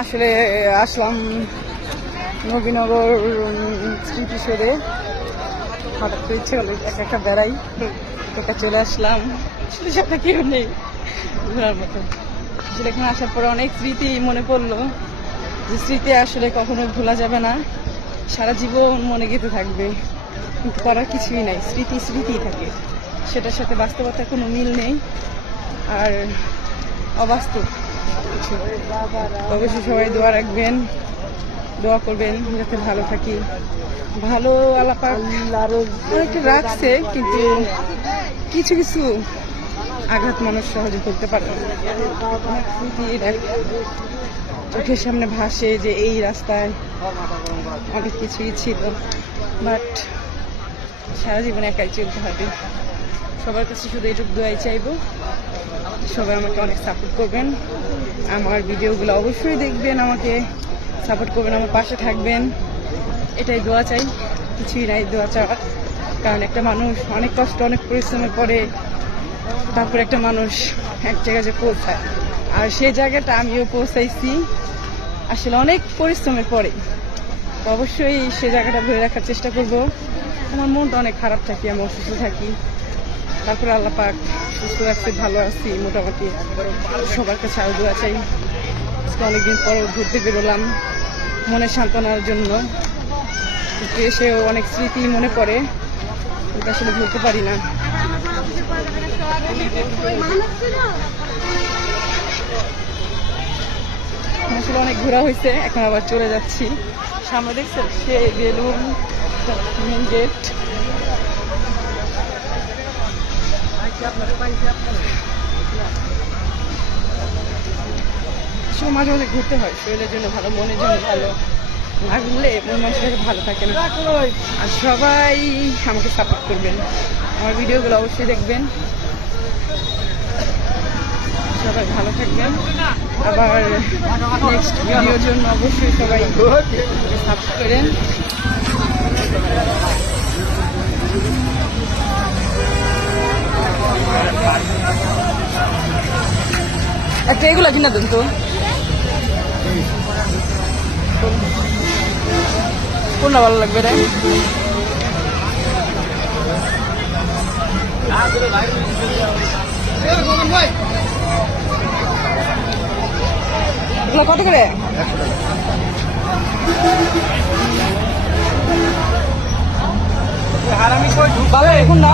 আসলে আসলাম নবীনগর স্মৃতিসৌধে। হঠাৎ করে ইচ্ছে হলো একা একা বেড়াই, একা চলে আসলাম। আসলে সাথে কেউ নেই ঘোরার মতো। আসলে এখানে আসার পরে অনেক স্মৃতি মনে পড়লো, যে স্মৃতি আসলে কখনো ভোলা যাবে না, সারা জীবন মনে গেঁথে থাকবে। কিন্তু করার কিছুই নাই, স্মৃতি স্মৃতিই থাকে, সেটার সাথে বাস্তবতার কোনো মিল নেই আর অবাস্তব কিছু। অবশ্যই সবাই দোয়া রাখবেন, দোয়া করবেন যাতে ভালো থাকি। ভালো আলাপ অনেকটা রাখছে, কিন্তু কিছু কিছু আঘাত মানুষ সহজে করতে পারে না। চোখের সামনে ভাসে যে এই রাস্তায় অনেক কিছুই ছিল, বাট সারা জীবনে একাই চলতে হবে। সবার কাছে শুধু এইটুকু দোয়াই চাইবো, সবাই আমাকে অনেক সাপোর্ট করবেন, আমার ভিডিওগুলো অবশ্যই দেখবেন, আমাকে সাপোর্ট করবেন, আমার পাশে থাকবেন, এটাই দোয়া চাই। কিছুই নাই দোয়া চাওয়ার, কারণ একটা মানুষ অনেক কষ্ট অনেক পরিশ্রমের পরে তারপর একটা মানুষ এক জায়গায় যে পৌঁছায়, আর সেই জায়গাটা আমিও পৌঁছাইছি আসলে অনেক পরিশ্রমের পরে। তো অবশ্যই সে জায়গাটা ধরে রাখার চেষ্টা করব। আমার মনটা অনেক খারাপ থাকি, আমি অসুস্থ থাকি, তারপরে আল্লাহ পাক সুস্থ রাখছে, ভালো আছি মোটামুটি। সবার কাছে আরো দোয়া চাই। আজকে অনেকদিন পর ঘুরতে বেরোলাম মনের সান্ত্বনার জন্য, কিন্তু এসেও অনেক স্মৃতি মনে পড়ে, কিন্তু আসলে ভুলতে পারি না। আসলে অনেক ঘোরা হয়েছে, এখন আবার চলে যাচ্ছি। সামনে দেখছেন সে বেলুন মেন গেট। মাঝে মাঝে ঘুরতে হয়, শরীরের জন্য ভালো, মনের জন্য ভালো। না ঘুরলে মন মানুষের ভালো থাকে না। আর সবাই আমাকে সাপোর্ট করবেন, আমার ভিডিওগুলো অবশ্যই দেখবেন। সবাই ভালো থাকবেন, আবার নেক্সট ভিডিওর জন্য অবশ্যই সবাই সাপোর্ট করেন। একটা এগুলো কিনা দেন তো, কোনটা ভালো লাগবে রে? এগুলো কত করে? ভালো লাগে কোনটা?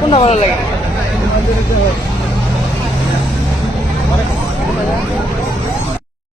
কোনটা ভালো লাগে?